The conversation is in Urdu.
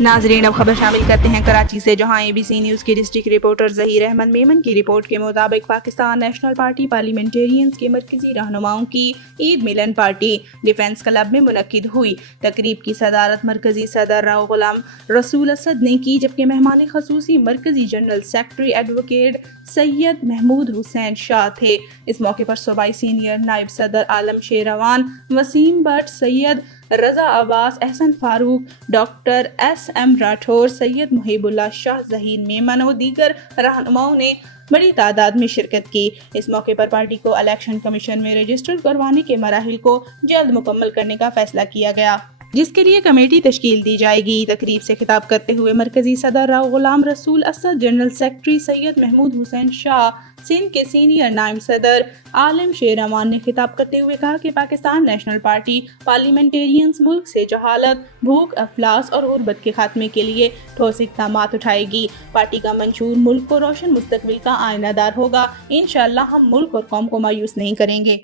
ناظرین اب خبر شامل کرتے ہیں کراچی سے، جہاں ABC نیوز کی ڈسٹرکٹ رپورٹر ظہیر احمد میمن کی رپورٹ کے مطابق پاکستان نیشنل پارٹی پارلیمنٹیرینز کے مرکزی رہنماؤں کی عید ملن پارٹی ڈیفنس کلب میں منعقد ہوئی۔ تقریب کی صدارت مرکزی صدر راؤ غلام رسول اسد نے کی، جبکہ مہمان خصوصی مرکزی general secretary advocate Syed Mahmood Hussain Shah تھے۔ اس موقع پر صوبائی سینئر نائب صدر عالم شیروان، وسیم بٹ، سید رضا عباس، احسن فاروق، ڈاکٹر SM راٹھور، سید محب اللہ شاہ، ظہیر میمن اور دیگر رہنماؤں نے بڑی تعداد میں شرکت کی۔ اس موقع پر پارٹی کو الیکشن کمیشن میں رجسٹر کروانے کے مراحل کو جلد مکمل کرنے کا فیصلہ کیا گیا، جس کے لیے کمیٹی تشکیل دی جائے گی۔ تقریب سے خطاب کرتے ہوئے مرکزی صدر راؤ غلام رسول اسد، جنرل سیکرٹری سید محمود حسین شاہ، سندھ کے سینئر نائب صدر عالم شیروان نے خطاب کرتے ہوئے کہا کہ پاکستان نیشنل پارٹی پارلیمنٹیرینز ملک سے جہالت، بھوک، افلاس اور غربت کے خاتمے کے لیے ٹھوس اقدامات اٹھائے گی۔ پارٹی کا منشور ملک کو روشن مستقبل کا آئینہ دار ہوگا۔ انشاءاللہ ہم ملک اور قوم کو مایوس نہیں کریں گے۔